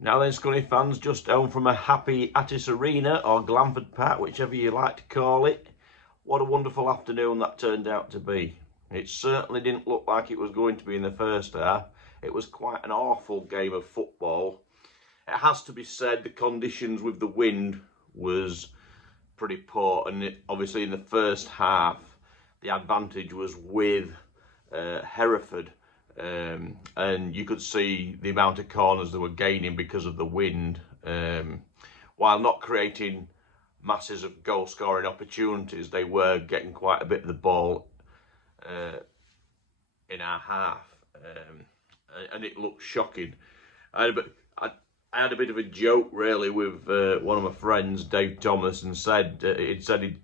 Now then, Scunny fans, just home from a happy Attis Arena or Glanford Park, whichever you like to call it. What a wonderful afternoon that turned out to be. It certainly didn't look like it was going to be in the first half. It was quite an awful game of football. It has to be said the conditions with the wind was pretty poor, and obviously in the first half the advantage was with Hereford, and you could see the amount of corners they were gaining because of the wind, while not creating masses of goal scoring opportunities. They were getting quite a bit of the ball in our half, and it looked shocking. I had a bit, I had a bit of a joke really with one of my friends, Dave Thomas, and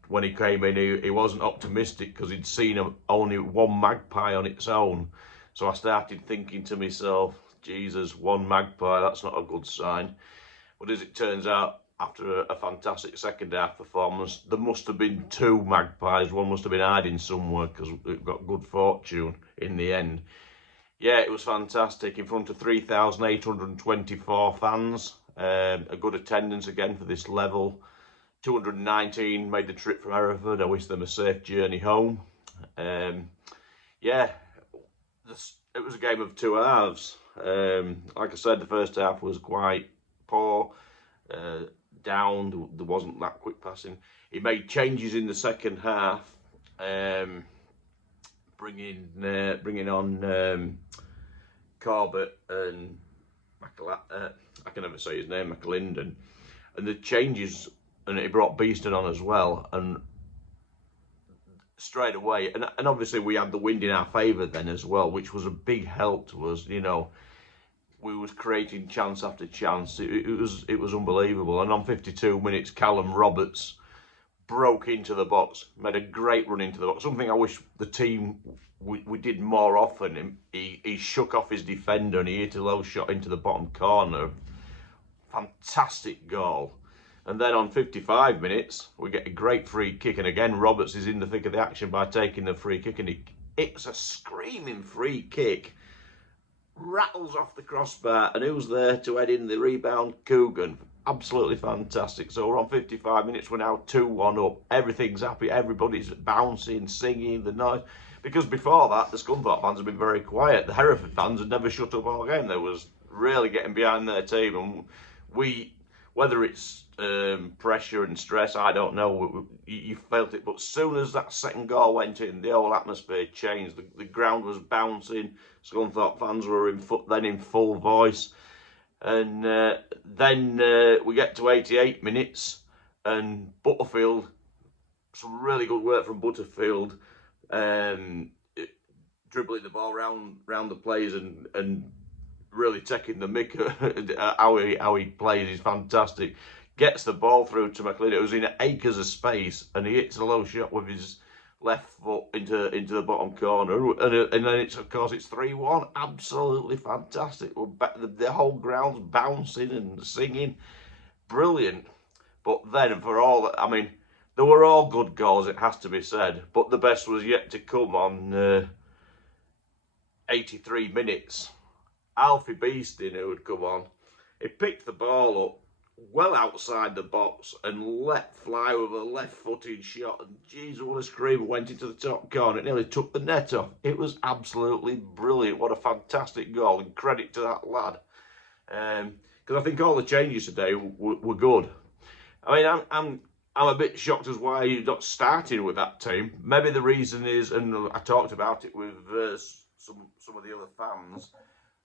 when he came in, he wasn't optimistic because he'd seen only one magpie on its own. So I started thinking to myself, Jesus, one magpie, that's not a good sign. But as it turns out, after a fantastic second half performance, there must have been two magpies. One must have been hiding somewhere because it got good fortune in the end. Yeah, it was fantastic in front of 3,824 fans. A good attendance again for this level. 219 made the trip from Hereford. I wish them a safe journey home. Yeah, it was a game of two halves. Like I said, the first half was quite poor, down. There wasn't that quick passing. He made changes in the second half, bringing on Corbett and I can never say his name, McLinden, and the changes, and he brought Beeston on as well, and straight away, and obviously we had the wind in our favour then as well, which was a big help to us. We was creating chance after chance. It was unbelievable. And on 52 minutes, Callum Roberts broke into the box, made a great run into the box. Something I wish the team we did more often. He shook off his defender and he hit a low shot into the bottom corner. Fantastic goal. And then on 55 minutes, we get a great free kick. And again, Roberts is in the thick of the action by taking the free kick. And it's a screaming free kick. Rattles off the crossbar. And who's there to head in the rebound? Coogan. Absolutely fantastic. So we're on 55 minutes. We're now 2-1 up. Everything's happy. Everybody's bouncing, singing, the noise. Because before that, the Scunthorpe fans have been very quiet. The Hereford fans had never shut up all game. They was really getting behind their team. And whether it's pressure and stress, I don't know. You felt it. But as soon as that second goal went in, the whole atmosphere changed. The ground was bouncing. Scunthorpe fans were in full voice. And then we get to 88 minutes, and Butterfield, some really good work from Butterfield, dribbling the ball round the players and really taking the mick how he plays is fantastic. Gets the ball through to McLean. It was in acres of space, and he hits a low shot with his left foot into the bottom corner, and then of course it's 3-1. Absolutely fantastic. The whole ground's bouncing and singing, brilliant. But then for all that, I mean, they were all good goals, it has to be said. But the best was yet to come on 83 minutes. Alfie Beeston, who had come on, he picked the ball up well outside the box and let fly with a left-footed shot. And geez, what a screamer, went into the top corner. It nearly took the net off. It was absolutely brilliant. What a fantastic goal, and credit to that lad. Because I think all the changes today were good. I mean, I'm a bit shocked as why you're not starting with that team. Maybe the reason is, and I talked about it with some of the other fans,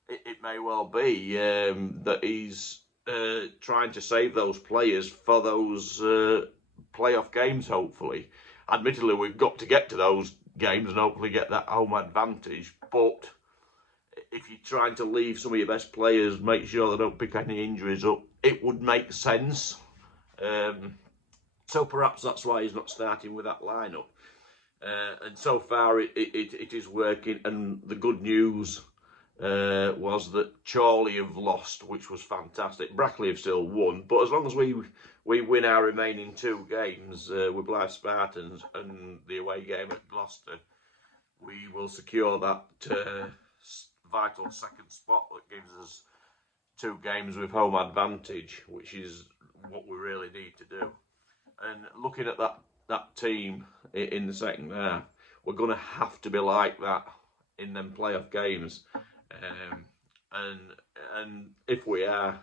it may well be that he's trying to save those players for those playoff games, hopefully. Admittedly, we've got to get to those games and hopefully get that home advantage, but if you're trying to leave some of your best players, make sure they don't pick any injuries up, it would make sense. So perhaps that's why he's not starting with that lineup. And so far it is working, and the good news was that Chorley have lost, which was fantastic. Brackley have still won, but as long as we win our remaining two games with Blyth Spartans and the away game at Gloucester, we will secure that vital second spot that gives us 2 games with home advantage, which is what we really need to do. And looking at that team in the second half, we're going to have to be like that in them playoff games. And if we are,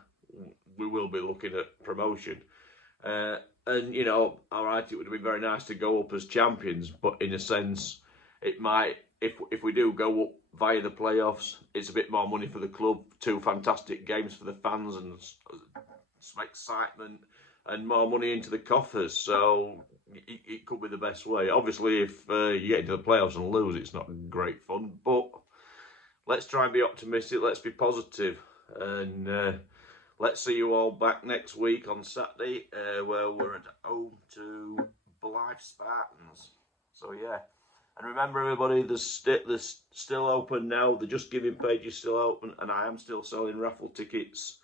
we will be looking at promotion. And you know, all right, it would have been very nice to go up as champions, but in a sense, it might, if we do go up via the playoffs, it's a bit more money for the club, 2 fantastic games for the fans, and some excitement and more money into the coffers. So it could be the best way. Obviously, if you get into the playoffs and lose, it's not great fun. But let's try and be optimistic. Let's be positive, and let's see you all back next week on Saturday, where we're at home to Blythe Spartans. So yeah, and remember everybody, there's still open now. The Just Giving page is still open, and I am still selling raffle tickets,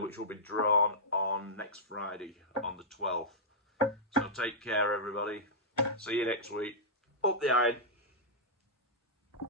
which will be drawn on next Friday on the 12th. So take care, everybody. See you next week. Up the iron.